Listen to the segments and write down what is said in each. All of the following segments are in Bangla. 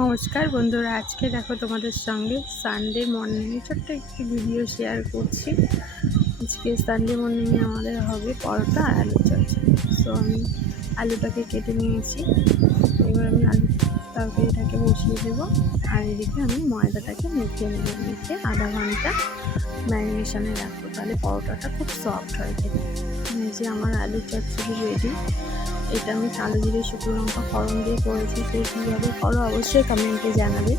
নমস্কার বন্ধুরা, আজকে দেখো তোমাদের সঙ্গে সানডে মর্নিংয়ে ছোট্ট একটি ভিডিও শেয়ার করছি। আজকে সানডে মর্নিংয়ে আমাদের হবে পরোটা আর আলু চচ্চড়ি। সো আমি আলুটাকে কেটে নিয়েছি, এবার আমি আলু তরকারিটাকে বসিয়ে দেবো। আর এদিকে আমি ময়দাটাকে মেখে নেব, মেখে আধা ঘন্টা ম্যারিনেশনে রাখবো, তাহলে পরোটাটা খুব সফট হয় খেতে। এই যে আমার আলু চচ্চড়ি রেডি। এটা আমি কালো জিরে শুকনো লঙ্কা ফোড়ন দিয়ে করেছি। সেই কীভাবে করো অবশ্যই কমেন্টে জানাবে।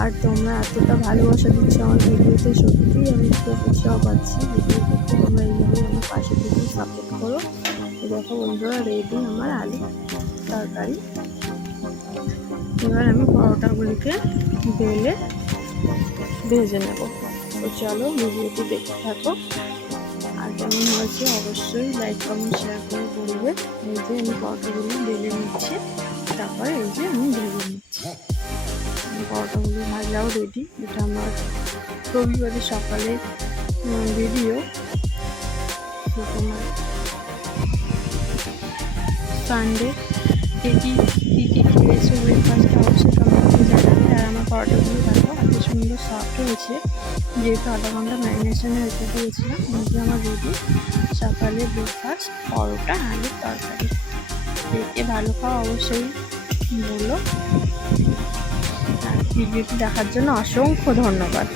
আর তোমরা এতটা ভালোবাসা দিচ্ছ আমার ভিডিওতে, সত্যিই আমি খুব উৎসাহ পাচ্ছি ভিডিও করতে। তোমরা এইভাবে আমার পাশে থেকে সাপোর্ট করো। দেখো বন্ধুরা, রেডি আমার আলু তরকারি। এবার আমি পরোটাগুলিকে বেলে ভেজে নেব। তো চলো ভিডিওটি দেখতে থাকো। আর কেমন হয়েছে অবশ্যই লাইক কমেন্ট শেয়ার করে বলবে। এই যে আমি পরোটাগুলি বেলে নিচ্ছি, তারপরে এই যে আমি ভেজে নিচ্ছি। পরোটাগুলি ভাজলাও রেডি। এটা আমার রবিবারের সকালে ভিডিও। তোমার সানডে কী কী খেয়েছো ব্রেকফাস্ট অবশ্যই কমেন্টে জানাবে। আর আমার পরোটাগুলো দেখো এত সুন্দর সফট হয়েছে, যেহেতু আধা ঘন্টা ম্যারিনেশনে রেখে দিয়েছিলাম। এই আমার রেডি সকালে ব্রেকফাস্ট পরোটা আলুর তরকারি। দেখে ভালো খাওয়া অবশ্যই বলো। আর ভিডিওটি দেখার জন্য অসংখ্য ধন্যবাদ।